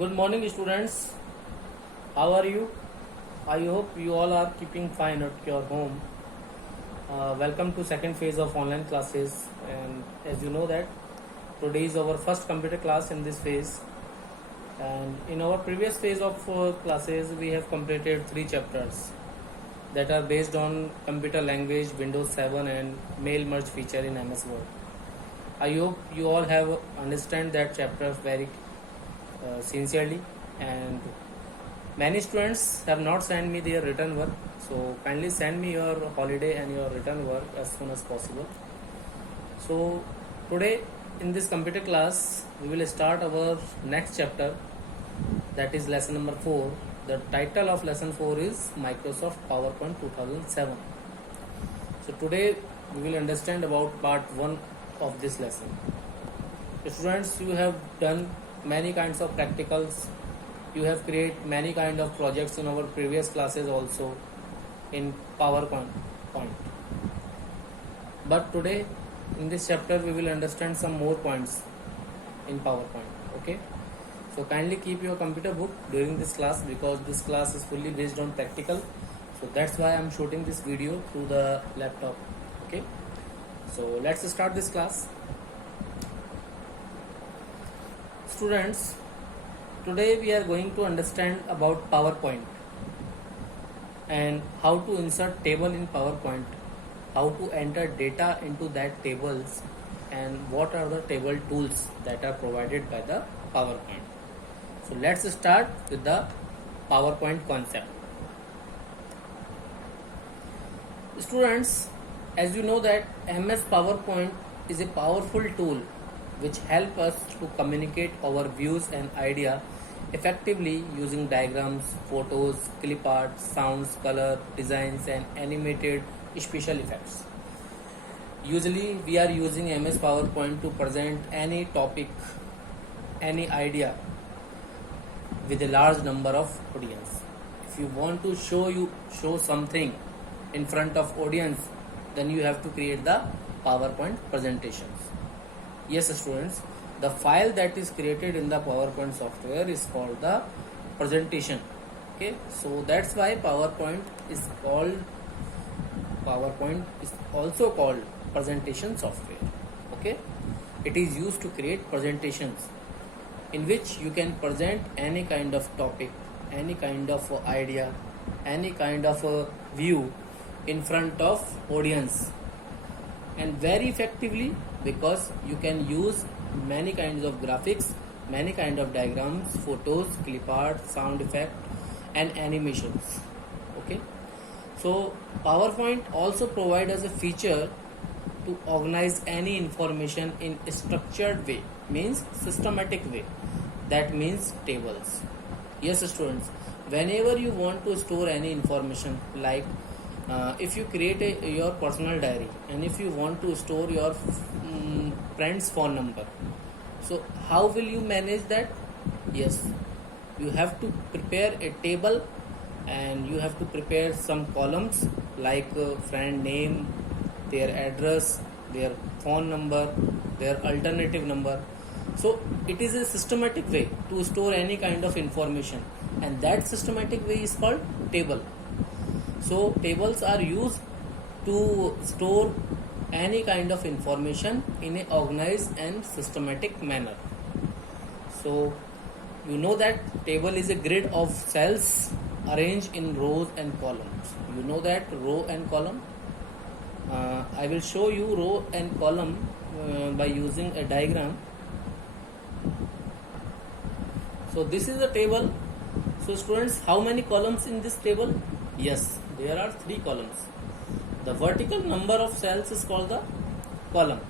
Good morning, students. How are you? I hope you all are keeping fine at your home. Welcome to second phase of online classes. And as you know that today is our first computer class in this phase. And in our previous phase of classes, we have completed three chapters that are based on computer language, Windows 7, and mail merge feature in MS Word. I hope you all have understand that chapter very sincerely, and many students have not sent me their written work, so kindly send me your holiday and your written work as soon as possible. So today in this computer class we will start our next chapter, that is lesson number 4. The title of lesson 4 is Microsoft PowerPoint 2007. So today we will understand about part 1 of this lesson. Students, you have done many kinds of practicals, you have created many kind of projects in our previous classes also in PowerPoint. But today in this chapter we will understand some more points in PowerPoint. Okay, so kindly keep your computer book during this class because this class is fully based on practical. So that's why I'm shooting this video through the laptop. Okay, so let's start this class. Students, today we are going to understand about PowerPoint and how to insert table in PowerPoint, how to enter data into that tables, and what are the table tools that are provided by the PowerPoint. So let's start with the PowerPoint concept. Students, as you know that MS PowerPoint is a powerful tool which help us to communicate our views and idea effectively using diagrams, photos, clip art, sounds, color, designs, and animated special effects. Usually we are using MS PowerPoint to present any topic, any idea with a large number of audience. If you want to show something in front of audience, then you have to create the PowerPoint presentations. Yes, students, the file that is created in the PowerPoint software is called the presentation. Okay, so that's why PowerPoint is also called presentation software. Okay, it is used to create presentations in which you can present any kind of topic, any kind of idea, any kind of view in front of audience, and very effectively because you can use many kinds of graphics, many kind of diagrams, photos, clip art, sound effect, and animations. Okay, so PowerPoint also provides us a feature to organize any information in a structured way, means systematic way, that means tables. Yes, students, whenever you want to store any information, like if you create your personal diary and if you want to store your friend's phone number, so how will you manage that? Yes, you have to prepare a table and you have to prepare some columns like friend name, their address, their phone number, their alternative number. So it is a systematic way to store any kind of information, and that systematic way is called table. So tables are used to store any kind of information in a organized and systematic manner. So you know that table is a grid of cells arranged in rows and columns. You know that row and column. I will show you row and column by using a diagram. So this is a table. So students, how many columns in this table? Yes, there are 3 columns. The vertical number of cells is called the column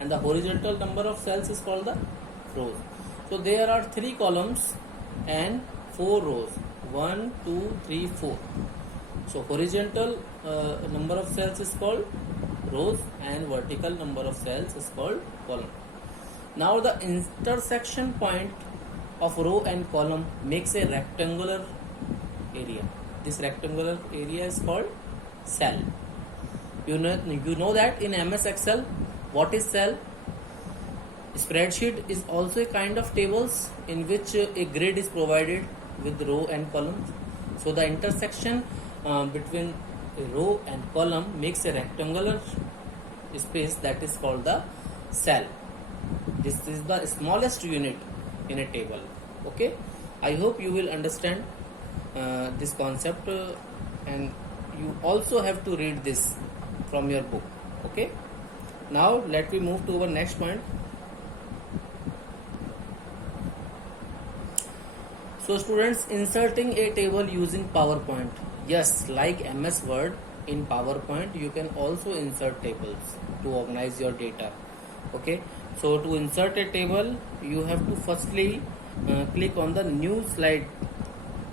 and the horizontal number of cells is called the rows. So there are 3 columns and 4 rows. 1, 2, 3, 4. So horizontal number of cells is called rows and vertical number of cells is called column. Now the intersection point of row and column makes a rectangular area. This rectangular area is called cell. You know that in MS Excel, what is cell? Spreadsheet is also a kind of tables in which a grid is provided with row and columns. So the intersection between a row and column makes a rectangular space that is called the cell. This is the smallest unit in a table. Okay, I hope you will understand this concept, and you also have to read this from your book. Okay, now let me move to our next point. So students, inserting a table using PowerPoint. Yes, like MS Word, in PowerPoint you can also insert tables to organize your data. Okay, so to insert a table you have to firstly click on the new slide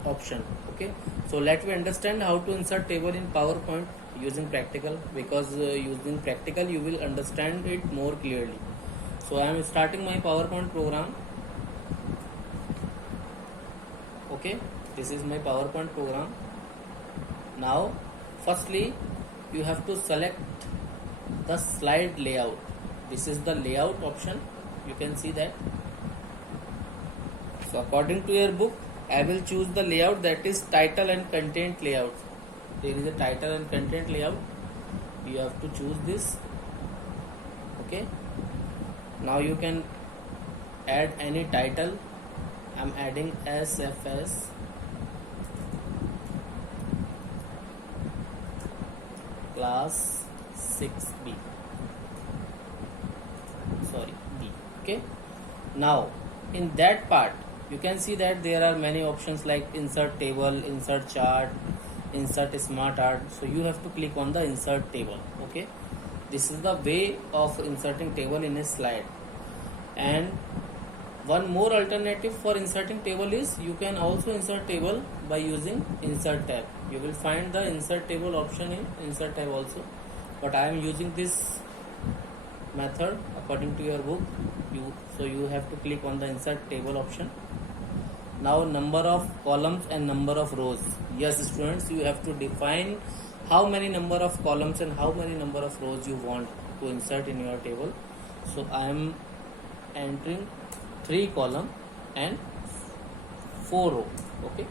option. Okay, so let me understand how to insert table in PowerPoint using practical, because using practical you will understand it more clearly. So I am starting my PowerPoint program. Okay, this is my PowerPoint program. Now firstly you have to select the slide layout. This is the layout option, you can see that. So according to your book, I will choose the layout that is title and content layout. There is a title and content layout, you have to choose this. Okay, now you can add any title. I am adding SFS class 6B, sorry, B. Okay, now in that part you can see that there are many options like insert table, insert chart, insert smart art. So you have to click on the insert table. Okay, this is the way of inserting table in a slide. And one more alternative for inserting table is you can also insert table by using insert tab. You will find the insert table option in insert tab also, but I am using this method according to your book. So you have to click on the insert table option. Now number of columns and number of rows. Yes students, you have to define how many number of columns and how many number of rows you want to insert in your table. So I am entering 3 column and 4 row. Okay,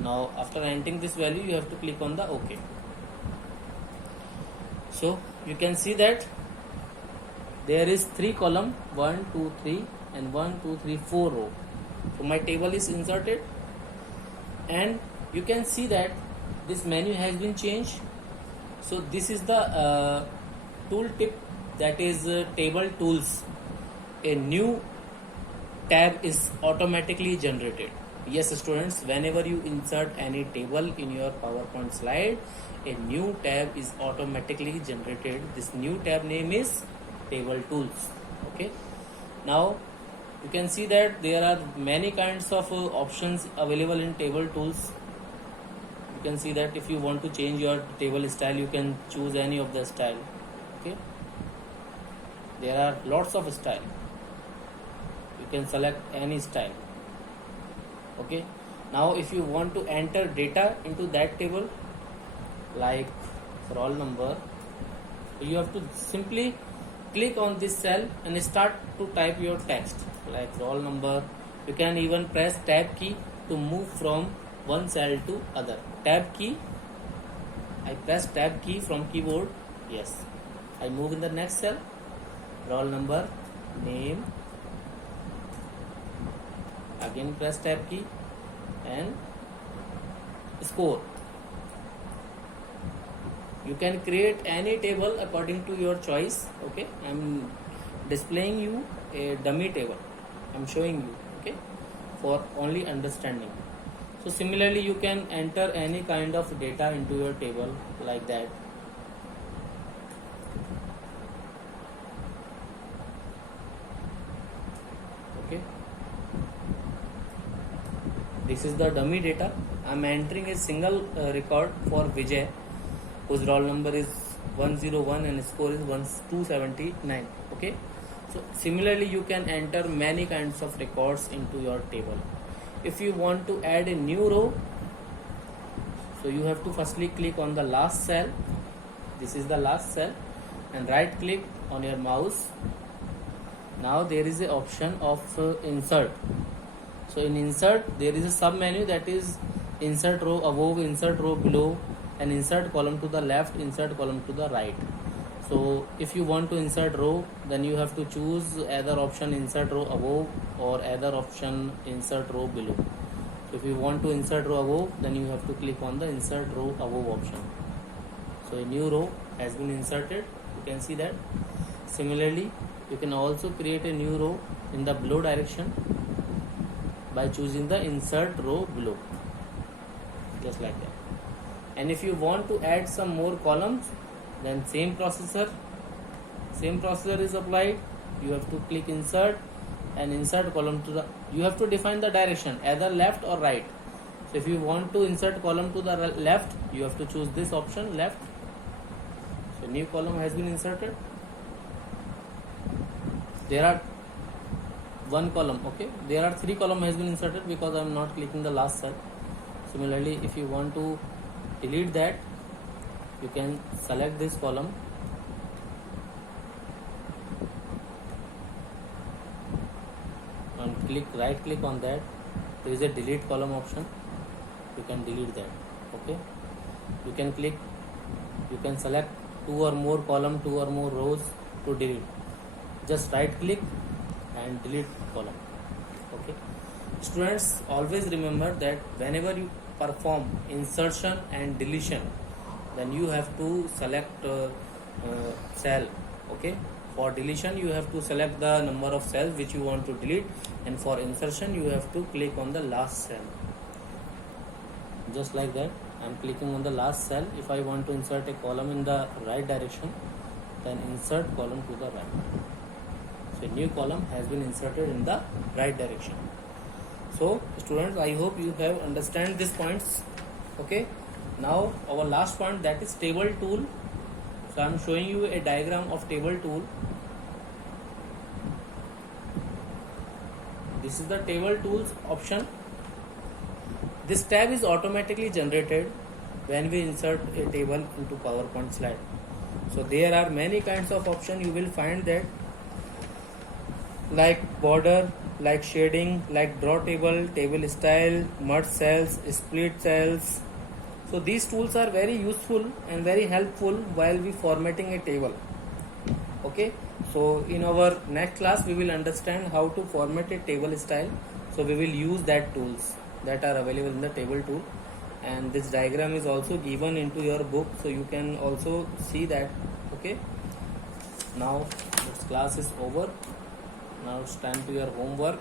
now after entering this value you have to click on the OK. So you can see that there is 3 column, 1 2 3 and 1 2 3 4 row. So my table is inserted, and you can see that this menu has been changed. So this is the tool tip, that is table tools. A new tab is automatically generated. Yes students, whenever you insert any table in your PowerPoint slide, a new tab is automatically generated. This new tab name is table tools. Okay, now you can see that there are many kinds of options available in table tools. You can see that if you want to change your table style, you can choose any of the style. Okay, there are lots of style, you can select any style. Okay, now if you want to enter data into that table like roll number, you have to simply click on this cell and start to type your text like roll number. You can even press tab key to move from one cell to other. Tab key, I press tab key from keyboard. Yes, I move in the next cell. Roll number, name, again press tab key and score. You can create any table according to your choice. Okay, I am displaying you a dummy table, I am showing you. Okay, for only understanding. So similarly you can enter any kind of data into your table like that. Okay, this is the dummy data. I am entering a single record for Vijay, whose roll number is 101 and score is 279. Okay, so similarly you can enter many kinds of records into your table. If you want to add a new row, so you have to firstly click on the last cell. This is the last cell, and right click on your mouse Now there is a option of insert. So in insert there is a sub menu, that is insert row above, insert row below, and insert column to the left, insert column to the right. So if you want to insert row, then you have to choose either option insert row above or either option insert row below. So if you want to insert row above, then you have to click on the insert row above option. So a new row has been inserted, you can see that. Similarly, you can also create a new row in the below direction by choosing the insert row below, just like that. And if you want to add some more columns, then same procedure is applied. You have to click insert and insert column to the, you have to define the direction, either left or right. So if you want to insert column to the left, you have to choose this option, left. So new column has been inserted. There are one column, okay, there are 3 column has been inserted because I am not clicking the last cell. Similarly, if you want to delete that, you can select this column and right click on that. There is a delete column option, you can delete that. Okay, you can select 2 or more column, 2 or more rows to delete. Just right click and delete column. Okay, students, always remember that whenever you perform insertion and deletion, then you have to select cell. Okay, for deletion you have to select the number of cells which you want to delete, and for insertion you have to click on the last cell, just like that. I am clicking on the last cell. If I want to insert a column in the right direction, then insert column to the right. So a new column has been inserted in the right direction. So students, I hope you have understand these points. Okay, now our last point, that is table tool. So I am showing you a diagram of table tool. This is the table tools option. This tab is automatically generated when we insert a table into PowerPoint slide. So there are many kinds of options. You will find that like border, like shading, like draw table, table style, merge cells, split cells. So these tools are very useful and very helpful while we formatting a table. Okay, so in our next class we will understand how to format a table style. So we will use that tools that are available in the table tool, and this diagram is also given into your book, so you can also see that. Okay, now this class is over. Now it's time to your homework.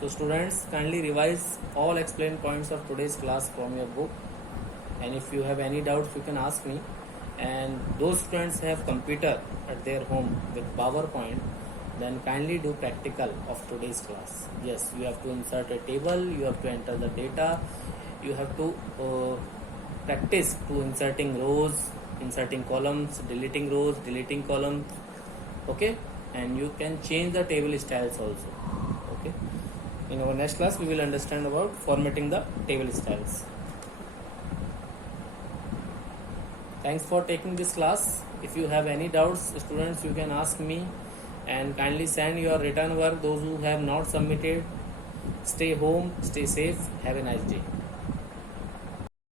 So students, kindly revise all explained points of today's class from your book, and if you have any doubts you can ask me. And those students have computer at their home with PowerPoint, then kindly do practical of today's class. Yes, you have to insert a table, you have to enter the data, you have to practice to inserting rows, inserting columns, deleting rows, deleting columns. Okay, and you can change the table styles also. Okay, in our next class we will understand about formatting the table styles. Thanks for taking this class. If you have any doubts, students, you can ask me, and kindly send your written work. Those who have not submitted, stay home, stay safe, have a nice day.